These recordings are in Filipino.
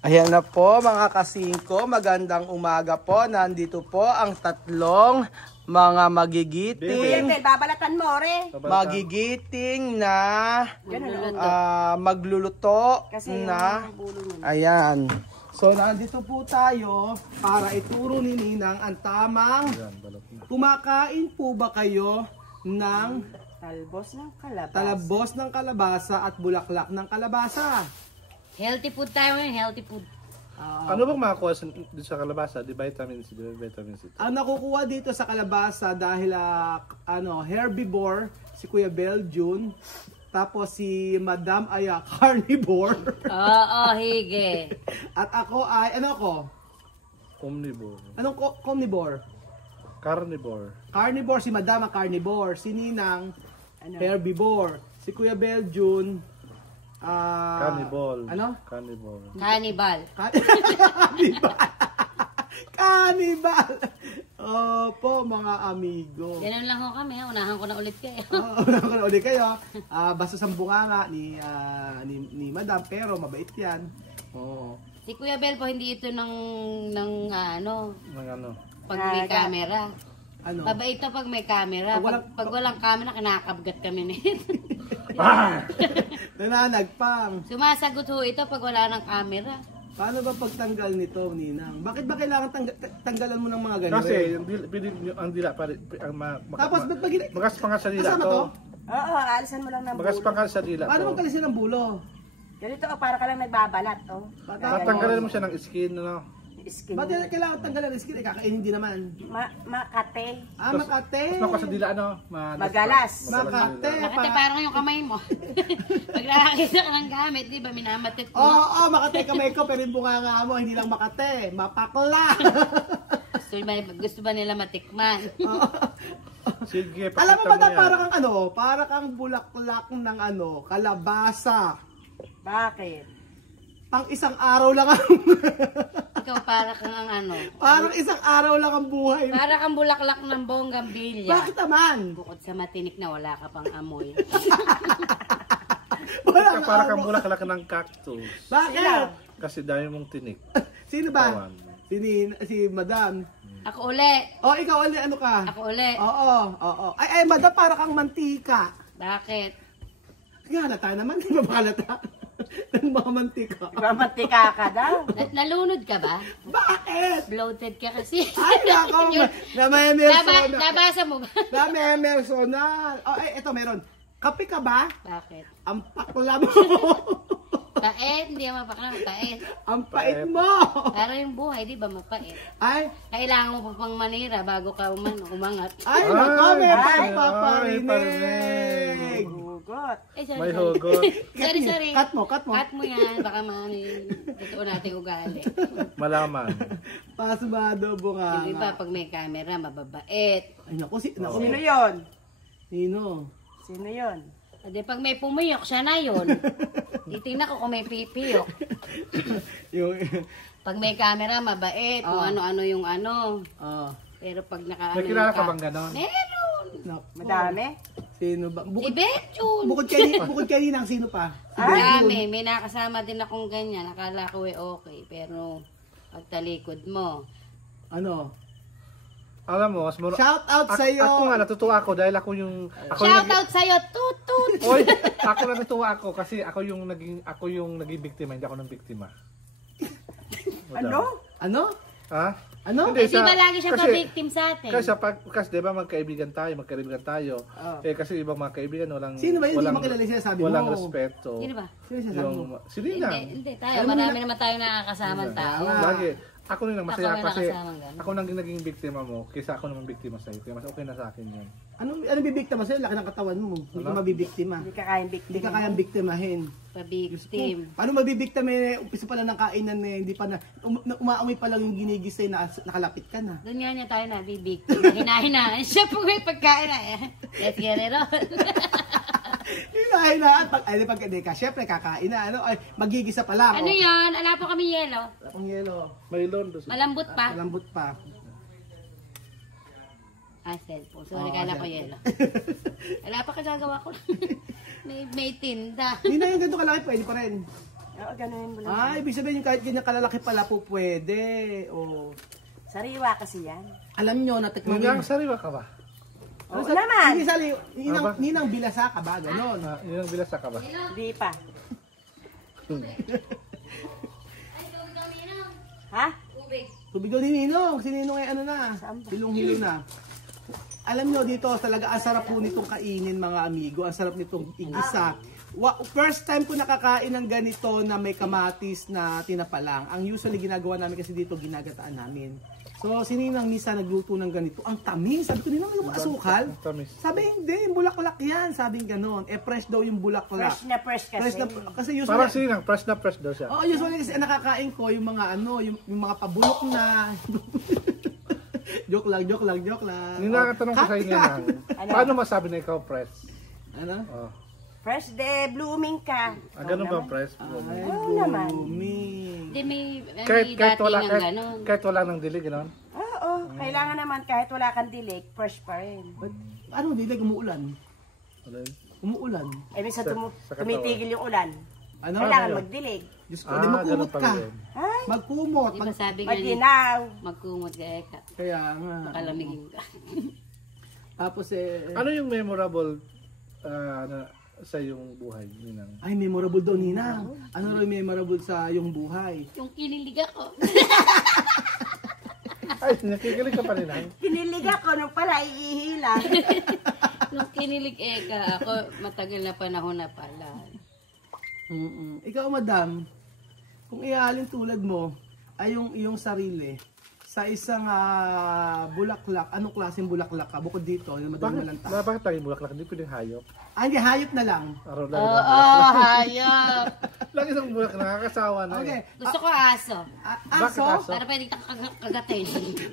Ayan na po mga kasingko, magandang umaga po. Nandito po ang tatlong mga magigiting. Babalatan mo, re. Magigiting na magluluto na. Ayan. So nandito po tayo para ituro ni Ninang ang tamang. Kumakain po ba kayo ng talbos ng kalabasa at bulaklak ng kalabasa? Healthy food tayo ngayon, healthy food. Ano bang makakuha sa kalabasa? Di vitamin C, vitamin C. Ang nakukuha dito sa kalabasa dahil herbivore, si Kuya Beljun, tapos si Madam ay carnivore. Oo, hige. At ako ay, ano ako? Omnivore. Anong carnivore? Carnivore. Carnivore, si Madam ang carnivore. Si Ninang, herbivore. Si Kuya Beljun, Cannibal. Ano? Cannibal. Cannibal. Cannibal! Opo, mga amigo. Ganun lang ho kami, unahan ko na ulit kayo. Unahan ko na ulit kayo. Basta sambunganga ni Madam, pero mabait yan. Oo. Si Kuya Bel po, hindi ito ng pag may camera. Ano? Mabait ito pag may camera. Pag walang camera, kinakabgat kami nito. Nananagpang. Sumasagot ho ito pag wala ng camera. Paano ba pagtanggal nito, Ninang? Bakit ba kailangan tanggalan mo ng mga ganito? Kasi ang dila pa rin. Tapos ba't magas pa nga sa dila kasama to. Oo, alisan mo lang ng Magas pa nga sa dila paano to. magkalisin ng bulo? Ganito, para ka lang nagbabalat, oh. Tatanggalin mo siya ng skin, ano? Skin. Ba't kailangan tanggalan ng skin? Kakainin din naman. Makate. Makate. Tapos sa dila, ano? Magalas. Makate. Nakati parang yung kamay mo. Pag nakakita ka ng gamit, di ba, minamatit mo. Oo, Makate kamay ko, pero yung bunganga mo, hindi lang Makate. Mapakla. Gusto ba nila matikman? Sige, alam mo ba na yan. para kang bulaklak ng kalabasa. Bakit? Pang isang araw lang ang Ikaw para kang parang isang araw lang ang buhay. Para kang bulaklak ng bonggambilya. Bakit naman? Bukod sa matinik na wala ka pang amoy. Para kang bulaklak ng cactus. Bakit? Kasi dahil mong tinik. Sino ba? Si Madam. Ako uli. Ikaw uli, ano ka? Ako uli. Oo. Ay, Madam, para kang mantika. Bakit? Halata naman, di ba halata? Ng mga mantika. Mantika ka daw. Nalunod ka ba? Bakit? Bloated ka kasi. Ay, nako. Namemerso na. Nabasa mo ba? Namemerso na. Ito meron. Kape ka ba? Bakit? Ang pakla mo. Taet, hindi naman pakla, taet. Ang pait mo. Pero yung buhay, di ba, mapait. Ay, Kailangan mo pa pang manira bago ka umangat. ay, nako, may papaparinig. Hugot. May hugot. Sorry. Cut mo. Cut mo yan, baka totoo nating ugali. Malaman. Pasmado bunga. Yung iba, pag may camera, mababait. Ay, naku, Sino yun? Nino. Sino yun? Ade, pag may pumiyok, siya na yun. Titingnan ko kung may pipiyok. Yung, Pag may camera, mabait. Kung ano-ano yung ano. Pero pag naka May kilala ka bang ganon? Meron. naku. Madami? Sino ba? Si Betjun. Bukod kay Ninang, sino pa? Si Marami. May nakasama din akong ganyan. Nakala ko okay. Pero pag talikod mo. Ano? Alam mo, Shout out sa'yo. Ako nga, natutuwa ako dahil ako yung... Shout out sa'yo. Tutut. Oy, ako natutuwa ako kasi ako yung naging biktima, hindi ako nang biktima. Ano? Ano? Ha? Ano? Hindi, Di ba lagi siya pa-victim sa atin? Kasi di ba magkaibigan tayo. Kasi ibang mga kaibigan walang... Sino ba yun? Hindi makilala siya, sabi mo. Walang respeto. Sino ba? Sino siya sabi mo? Si Lina. Hindi tayo. Marami naman tayo nakakasamang tao. Lagi. Ako rin lang masaya Ako kasi nakasamang gano'n. ako naging biktima mo kaysa ako naman biktima sa'yo. Kaya mas okay na sa akin yan. Ano bibiktima sa'yo? Laki ng katawan mo. Hindi ka mabibiktima. Hindi ka kayang biktima. Hindi ka kayang biktimahin. Pa-victim. Paano mabibiktima umpisa pa lang ng kainan hindi pa na umaamoy pa lang yung ginigis na nakalapit ka na. Doon nga niya tayo nabibiktim. Hinahinaan siya po may pagkain na Let's get it on. Hinahinaan. Pag hindi ka, syempre kakain na. Magigisa pa lang. Ano yan? Ala po kami yelo. Ang yelo. May londo. Malambot pa. Malambot pa. Cellphone. So, nagala ko yelo. Wala pa kagagawa ko. may tinda. Hindi na yung ganito kalaki, pwede pa rin. Oo, ganunin mo lang. Ah, ibig sabihin yung kahit ganyan kalalaki pala po pwede. Oh. Sariwa kasi yan. Alam nyo, natikman Ninang, nyo. sariwa ka ba? Oo naman. Hindi sali, Aba. ninang bilasa ka ba? Ganon. Ninang bilasa ka ba? Hindi pa. Ha? Tubig daw ni Ninong. Si Ninong ay ano na, Saan ba? hilong-hilo na. Alam nyo dito, talaga ang sarap po nitong kainin mga amigo. Ang sarap nitong igisa. First time ko nakakain ng ganito na may kamatis na tinapalang. Ang usually ginagawa namin kasi dito, ginagataan namin. So, si Ninang misa nagluto ng ganito. Ang tamis. Sabi ko, Ninang, yung asukal? Ang tamis. Sabi, hindi, yung bulaklak yan. Sabi ganon. Fresh daw yung bulaklak. Fresh na fresh kasi. Fresh na, kasi usually, Parang sinang, fresh na fresh daw siya. oo, usually kasi ang nakakain ko yung mga yung mga pabulok na. joke lang. Ninang, tanong ko sa inyo lang. Ano? Paano masabi na ikaw fresh? Ano? Oh. Fresh de blooming ka. Ganun ba naman. fresh? Ay, Oo naman. booming. Hindi, may Kahit dati wala, ng gano'n. kahit wala ng dilig, gano'n? Oo, kailangan naman kahit wala kang dilig, fresh pa rin. Ano, dilig, umuulan. Wala yun. Umuulan. Eh, minsan Sa katawan. tumitigil yung ulan. Ano? Kailangan yun? magdilig. Diyos ko, di magkumot ganun ka. pala yun. Ay, Magkumot. Di ba sabi nga ni, maginaw. magkumot ka eka. Kaya nga. Makalamigin ka. Tapos Ano yung memorable sa iyong buhay, Ninang? ay, memorable daw, Ninang. Ano rin memorable sa iyong buhay? Yung kinilig ako. Ay, nakikilig ka pa, Ninang? Kinilig ako nung pala iihila. Nung kinilig eka, ako matagal na panahon na pala. Ikaw, madam, kung iaalin tulad mo ay yung iyong sarili sa isang bulaklak, anong klaseng bulaklak ka? Bukod dito, yung madaling malanta. Bakit lagi bulaklak? Hindi pwedeng hayop. Ah, hindi, hayop na lang. Araw lang. Oo, hayop. Lagi isang bulaklak, nakakasawa na. Okay. Gusto ko aso. Aso? Bakit aso? Para pwede kang kagatin.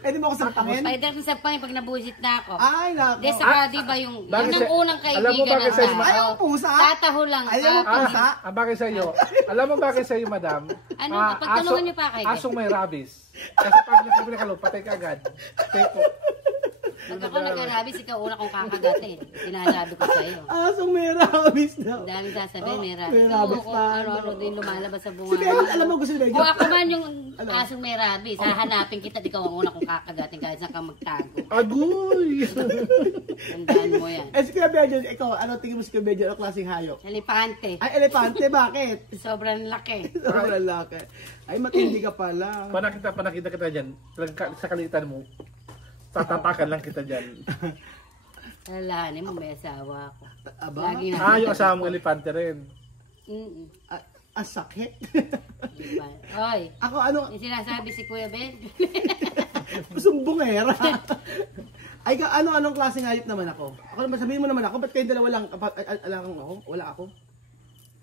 Pwede mo ako sampangin? Pwede kang sampangin pag nabusit na ako. Ay, nako. Di saka, di ba yung, bakit yun ang sa- unang alam mo kaibigan bakit ng sa- tao. Ayaw mo pusa? Tataho lang Ayaw mo ka. pusa? Ang bagay sa iyo. Alam mo bakit sa iyo, madam? Ano? Pagtanungan niyo pa kay Beth. Asong may rabies. Kasi pag nakalo, patay ka agad. Teko. Pag ako nagkarabis, ikaw una kong kakagatin. Sinasabi ko sa'yo. Asong may rabies daw. Dahil sasabihin, may may rabis. rabies Kung pa, ano-ano din lumalabas sa Si bunga. Bea, alam mo gusto ni Bea? Kung ako man yung asong may rabis, hahanapin kita, ikaw ang una kong kakagatin kahit saan ka magtago. Agoy! Tandaan mo yan. Eh, si Kuya Bejo, ikaw, ano tingin mo si Kuya Bejo, anong klaseng hayop? Elepante. Ay, elepante, bakit? Sobrang laki. Sobrang laki. Ay, matindi ka pala. Panakita kita dyan. Sa kalitan mo. Tatapakan lang kita dyan. Alalahanin mo, may asawa ako. Aba, Lagi na. Yung asawa mong elepante rin. ang sakit. Diba? Oy, Ako, ano, yung sinasabi si Kuya Ben. sumbongera. Ay, anong klaseng hayop naman ako? Ako naman, sabihin mo naman ako, ba't kayo dalawa lang, alam ako? Wala ako?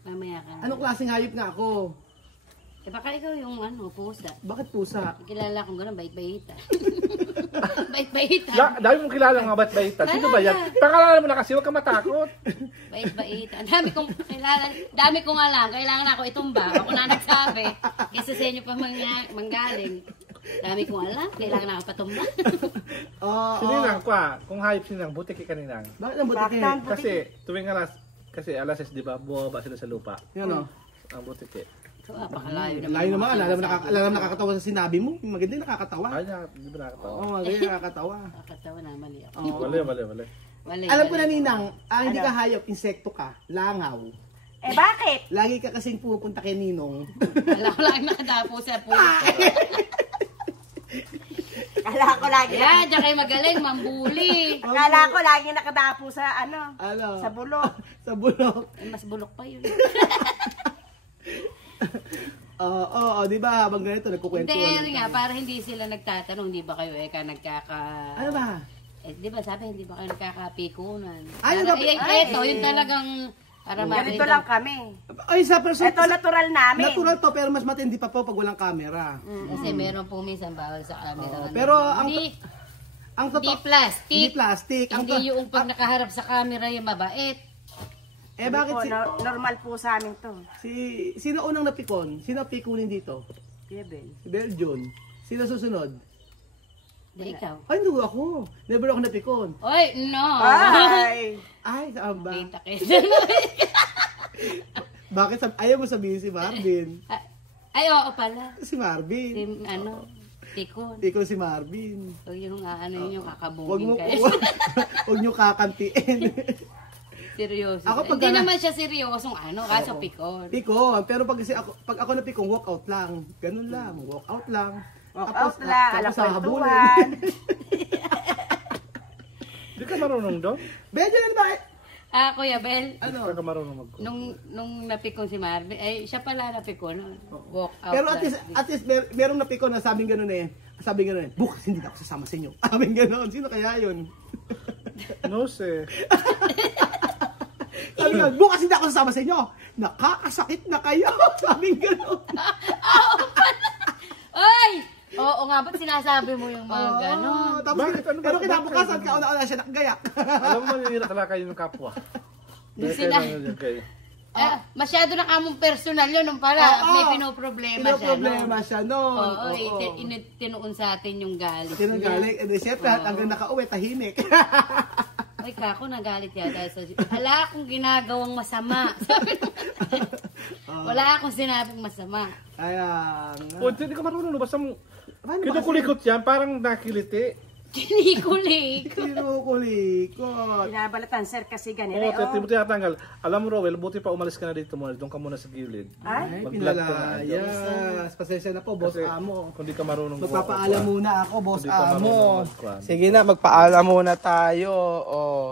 Mamaya ka na. Anong klaseng hayop nga ako? Eh baka ikaw yung pusa. Bakit pusa? Kilala kong gano'n, bait-baitan. Bait-baitan. Dami mong kilala ng mga bat-baitan. Sino ba yan? Pakalanan mo na kasi, huwag ka matakot. Bait-baitan. Dami kong kilala, dami kong alam. Kailangan ako itumba. Ako na nagsabi. Kesa sa inyo pa manggaling. Dami kong alam. Kailangan ako patumba. Sininang kwa, kung hayop sininang, butik ka ninang. Bakit ang butik Bakit? eh? Kasi tuwing alas 6, di ba, bumaba sila sa lupa. Yan o. Ang butik eh. So, apakalayo naman. Layo naman, alam nakakatawa sa sinabi mo. Maganda yung nakakatawa. Ay, di ba nakakatawa? Oo, maganda nakakatawa. Nakakatawa naman niya. Oo. Wala. Wala. Alam ko na, Ninang, hindi ka hayop, insekto ka, langaw. Eh, bakit? Lagi ka kasing pupunta kay Ninong. Wala ko lang nakadapo sa puso. Akala ko lagi. Yan, diyan kayo magaling, mambuli. Akala ko lagi nakadapo sa Ano? sa bulok. Sa bulok. Eh, mas bulok pa yun. Oo, di ba? Habang ganito, nagkukwento. Hindi nga, para hindi sila nagtatanong, di ba kayo Ano ba? di ba sabi, hindi ba kayo nagkakapikunan? Ay, Para, nagkaka- ito, yung talagang, para Ganito lang kami. Ay, sa person. Ito natural namin. Natural to, pero mas matindi pa po pag walang camera. Kasi meron po minsan bawal sa camera. Pero ang hindi totoo, plastic. hindi plastic. Hindi yung pag nakaharap sa camera yung mabait. Eh bakit Normal po sa amin to. sino unang napikon? Sino pikunin dito? Kevin. Si Belgian. Sino susunod? Di ikaw. Ay, hindi ako. Never ako napikon. Oy, no. Ay! Ay, saan ba? Kita kayo. Bakit ayaw mo sabihin si Marvin? Ay, oo pala. Si Marvin. Si, Tikon. Ikaw si Marvin. Huwag yung yung Wag kakabungin mo, kayo. wag nyo kakantiin. Seryoso. Ako pag Hindi gana- naman siya seryosong kaso pikon. Pikon, pero pag ako na pikon, walk out lang. Ganun lang, walk out lang. Walk out lang, alam kwentuhan. Hindi ka marunong doon? Medyo lang ba? Kuya Bel, Hindi ka marunong nung napikon si Marvin, siya pala napikon. Walk out. Pero at least merong napikon na sabing ganun eh. Sabing ganun eh, bukas hindi na ako sasama sa inyo. Sabing ganun, sino kaya yun? No, sir. Sabi nga, bukas hindi ako sasama sa inyo. Nakakasakit na kayo. Sabing ganun. Ay! Oo nga, ba't sinasabi mo yung mga gano'n? Tapos, Bakit? Ano ba? pero kinabukasan, kauna-una siya nakagayak. Alam mo, nanira kayo ng kapwa. Yung Dahil sila- kailangan yan kayo. Masyado na kamong personal yun nung pala. Oo. May pinoproblema siya. Pinoproblema siya noon. Oo, tinuon sa atin yung galit. Sino niya. galing? Eh, siyempre, hanggang nakauwi, tahimik. Ay, kako, nagalit yata. Wala akong ginagawang masama. Sabi naman. Wala akong sinabing masama. Ayan. O, hindi ka marunong. Basta mo, Paano ba kasi- kinukulikot yan, parang nakiliti. Kinikulik. Kinukulikot. Binabalatan, sir, kasi ganito. Oo, hindi mo tinatanggal. Alam mo, Rowel, buti pa umalis ka na dito muna. Doon ka muna sa gilid. Ay, Ay, Mag-vlog ka nga. pinalayas. Pasensya na po, boss Kasi amo. kung di ka marunong Magpapaalam muna ako, boss Hindi ka amo. marunong mag-kwan. Sige na, magpaalam muna tayo. Oh.